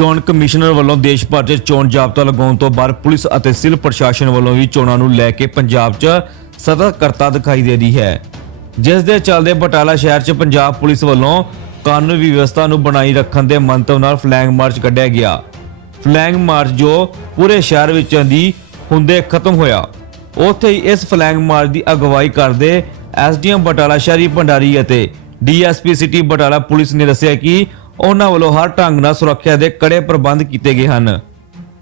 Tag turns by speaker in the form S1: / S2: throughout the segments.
S1: ਚੋਣ ਕਮਿਸ਼ਨਰ ਵੱਲੋਂ ਦੇਸ਼ ਭਰ 'ਚ ਚੋਣ ਜਾਬਤਾ ਲਗਾਉਣ ਤੋਂ ਬਾਅਦ ਪੁਲਿਸ ਅਤੇ ਸਿਵਲ ਪ੍ਰਸ਼ਾਸਨ ਵੱਲੋਂ ਵੀ ਚੋਣਾਂ ਨੂੰ ਲੈ ਕੇ ਪੰਜਾਬ 'ਚ ਸਤਰਕਤਾ ਦਿਖਾਈ ਦੇ ਰਹੀ ਹੈ। ਜਿਸ ਦੇ ਚੱਲਦੇ ਬਟਾਲਾ ਸ਼ਹਿਰ 'ਚ ਪੰਜਾਬ ਪੁਲਿਸ ਵੱਲੋਂ ਕਾਨੂੰਨ ਵਿਵਸਥਾ ਨੂੰ ਬਣਾਈ ਰੱਖਣ ਦੇ ਮੰਤਵ ਨਾਲ ਫਲੈਗ ਮਾਰਚ ਕੱਢਿਆ ਗਿਆ। ਫਲੈਗ ਮਾਰਚ ਜੋ ਪੂਰੇ ਸ਼ਹਿਰ ਵਿੱਚ ਦੀ ਹੁੰਦੇ ਖਤਮ ਹੋਇਆ। ਉੱਥੇ ਹੀ ਇਸ ਫਲੈਗ ਮਾਰਚ ਦੀ ਅਗਵਾਈ ਕਰਦੇ ਐਸਡੀਐਮ ਬਟਾਲਾ ਸ਼ਹਿਰੀ ਭੰਡਾਰੀ ਅਤੇ ਡੀਐਸਪੀ ਸਿਟੀ ਬਟਾਲਾ ਪੁਲਿਸ ਨੇ ਦੱਸਿਆ ਕਿ ਉਹਨਾਂ ਵੱਲੋਂ ਹਰ ਢੰਗ ਨਾਲ ਸੁਰੱਖਿਆ ਦੇ ਕੜੇ ਪ੍ਰਬੰਧ ਕੀਤੇ ਗਏ ਹਨ।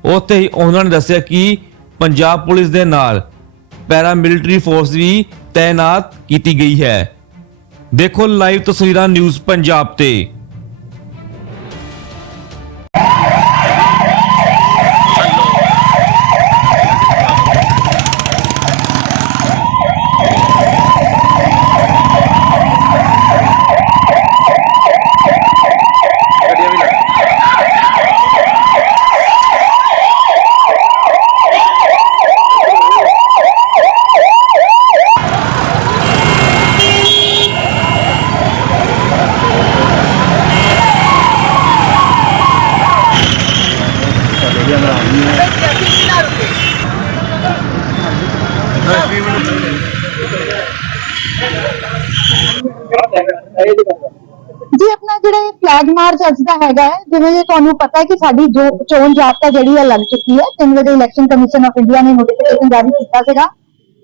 S1: ਉੱਥੇ ਹੀ ਉਹਨਾਂ ਨੇ ਦੱਸਿਆ ਕਿ ਪੰਜਾਬ ਪੁਲਿਸ ਦੇ ਨਾਲ ਪੈਰਾ ਮਿਲਟਰੀ ਫੋਰਸ ਵੀ ਤਾਇਨਾਤ ਕੀਤੀ ਗਈ ਹੈ। ਦੇਖੋ ਲਾਈਵ ਤਸਵੀਰਾਂ ਨਿਊਜ਼ ਪੰਜਾਬ ਤੇ।
S2: ਜੀ ਆਪਣਾ ਜਿਹੜਾ ਇਹ ਫਲੈਗ ਮਾਰਚ ਅੱਜ ਦਾ ਹੈਗਾ ਹੈ ਜਿਵੇਂ ਕਿ ਤੁਹਾਨੂੰ ਪਤਾ ਹੈ ਕਿ ਸਾਡੀ ਜੋ ਚੋਣ ਜਾਬਤਾ ਜਿਹੜੀ ਹੈ ਲੱਗ ਚੁੱਕੀ ਹੈ 3 ਵਜੇ ਇਲੈਕਸ਼ਨ ਕਮਿਸ਼ਨ ਆਫ ਇੰਡੀਆ ਨੇ ਨੋਟੀਫਿਕੇਸ਼ਨ ਜਾਰੀ ਕੀਤਾ ਸੀਗਾ।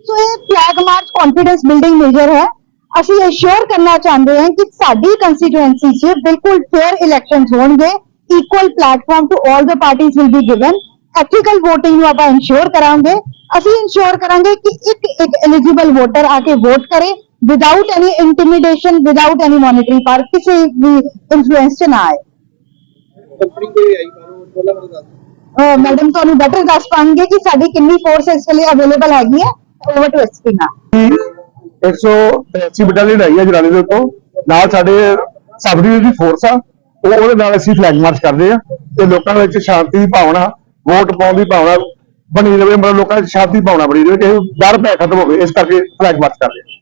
S2: ਸੋ ਇਹ flag march confidence building measure ਹੈ ਅਸੀਂ ਅਸ਼ੋਰ ਕਰਨਾ ਚਾਹੁੰਦੇ ਹਾਂ ਕਿ ਸਾਡੀ ਕੰਸਟੀਟੂਐਂਸੀ 'ਚ ਬਿਲਕੁਲ ਫੇਅਰ ਇਲੈਕਸ਼ਨਸ ਹੋਣਗੇ। Equal platform to 올 the parties will be given ethical VOTING ਨੂੰ ਆਪਾਂ ਇਨਸ਼ੋਰ ਕਰਾਂਗੇ ਅਸੀਂ ਇਨਸ਼ੋਰ ਕਰਾਂਗੇ ਕਿ ਇੱਕ ਇੱਕ ਐਲੀਜੀਬਲ ਵੋਟਰ ਆ ਕੇ ਵੋਟ ਕਰੇ without any intimidation without any monetary power ਕਿਸੇ ਵੀ ਇਨਫਲੂਐਂਸ ਚ ਨਾ ਆਏ।
S3: ਕੰਪਨੀ ਕੋਈ ਆਈ ਬੋਲਾ ਮੈਨੂੰ ਦੱਸ
S2: ਮੈਡਮ ਤੁਹਾਨੂੰ ਬੈਟਰ ਦੱਸ ਪਾਣਗੇ ਕਿ ਸਾਡੀ ਕਿੰਨੀ ਫੋਰਸ ਇਸ ਵੇਲੇ ਅਵੇਲੇਬਲ ਹੈਗੀ ਹੈ ਓਵਰ ਟੂ ਐਸਪੀ ਨਾ
S4: 183 ਬਟਾਲੀਅਨ ਆਈ ਹੈ ਜਰਾਲੇ ਦੇ ਉੱਤੋਂ। ਨਾਲ ਸਾਡੇ ਸਬ ਡਿਵੀਜ਼ਨ ਦੀ ਫੋਰਸ ਆ ਉਹ ਉਹਦੇ ਨਾਲ ਅਸੀਂ ਫਲੈਗ ਮਾਰਚ ਕਰਦੇ ਆ ਤੇ ਲੋਕਾਂ ਵਿੱਚ ਸ਼ਾਂਤੀ ਦੀ ਭਾਵਨਾ ਵੋਟ ਪਾਉਣ ਦੀ ਭਾਵਨਾ ਬਣੀ ਰਹੇ ਮਤਲਬ ਲੋਕਾਂ ਵਿੱਚ ਸ਼ਾਂਤੀ ਭਾਵਨਾ ਬਣੀ ਰਹੇ ਕਿ ਡਰ ਭੈ ਖਤਮ ਹੋਵੇ, ਇਸ ਕਰਕੇ ਫਲੈਗ ਮਾਰਚ ਕਰਦੇ ਆ